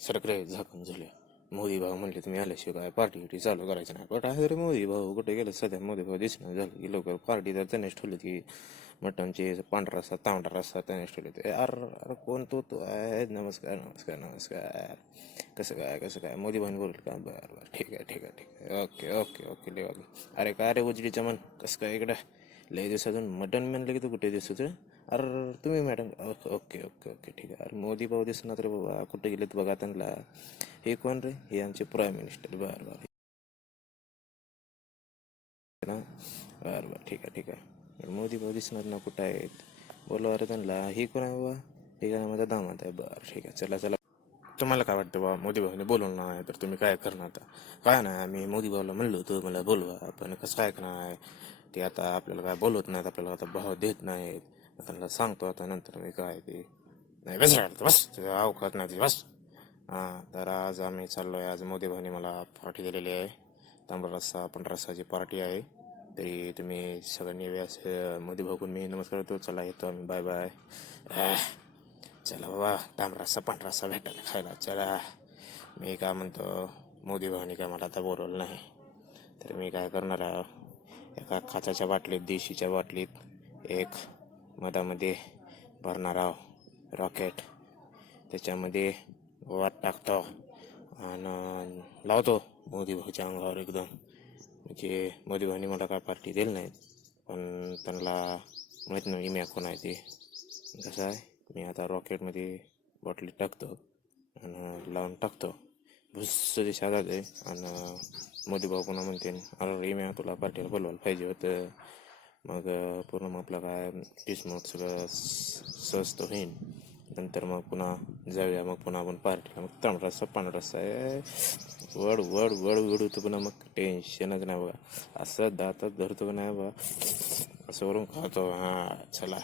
सरक रे झाकून झाले. मोदी भाऊ म्हणले तुम्ही आल्याशिवाय काय पार्टी चालू करायची नाही. कुठं आहे रे मोदी भाऊ? कुठे गेलं सध्या मोदी भाऊ दिसणं झालं की लवकर पार्टी तर त्यानेच ठेवली की मटणची पांढरा रस्सा तांबडा रस्सा त्यानेच ठेवले ते. अरे अरे कोण तो आहे? नमस्कार नमस्कार नमस्कार. कसं काय मोदी भाऊनी बोललं का? बरं बरं ठीक आहे ओके ओके ओके ले अरे काय रे उजडीचं मन कसं काय इकडं लय दिवसातून मटण म्हणलं की तू कुठे दिसत? अरे तुम्ही madam okay okay okay okay ठीक आहे. अरे मोदी भाऊ दिसणार रे बाबा कुठे गेलेत बघा त्यांना. हे कोण रे? हे आमचे प्राईम मिनिस्टर. बरं बरं ना बरं ठीक आहे. मोदी भाऊ दिसणार ना कुठं आहेत? बोलवा अरे त्यांना. हे कोण आहे बाबा? हे काय माझा दामात आहे. बरं ठीक आहे चला. तुम्हाला काय वाटतं बाबा मोदी भाऊने बोलवलं नाही तर तुम्ही काय करणार आता? काय नाही आम्ही मोदी भाऊला म्हणलो होतो मला बोलवा पण कसं काय नाही ते आता आपल्याला काय बोलवत नाहीत आपल्याला आता भाव देत नाहीत. त्यांना सांगतो आता नंतर मी काय ते नाही बस तुझं अवकात नाही बस. हां तर आज आम्ही चाललो आहे. आज मोदी भाऊने मला पार्टी दिलेली आहे. तांबडा रस्सा पांढरा रस्साची पार्टी आहे. तरी तुम्ही सगळ्यांनी व्यास मोदी भाऊकडून मी नमस्कार करतो. चला येतो आम्ही बाय बाय. चला बाबा तांबडा रस्सा पांढरा रस्सा भेटायला खायला चला. मी काय म्हणतो मोदी भाऊने काय मला आता बोलवलं नाही तर मी काय करणार आहे एका काचाच्या बाटलीत देशीच्या बाटलीत एक मधामध्ये भरणार आहो रॉकेट. त्याच्यामध्ये वाट टाकतो आणि लावतो मोदी भाऊच्या अंगावर एकदम. म्हणजे मोदी भाऊनी मला काय पार्टी दिली नाही पण त्यांना माहीत नाही मी कोण आहे ते. कसं आहे मी आता रॉकेटमध्ये बॉटली टाकतो आणि लावून टाकतो भुस्स दिशा जाते आणि मोदी भाऊ पुन्हा म्हणते अरे मी तुला पार्टीला बोलवायला पाहिजे होतं. मग पूर्ण मग आपलं काय डिश मग सगळं स्वस्त होईल. नंतर मग पुन्हा जाऊया मग पुन्हा आपण पार्टीला मग तांबडा रस्सा पांढरा रस्सा आहे वड होतं पुन्हा मग टेन्शनच नाही बघा. असं दातात धरतो का नाही बघा असं वरून खातो. हां चला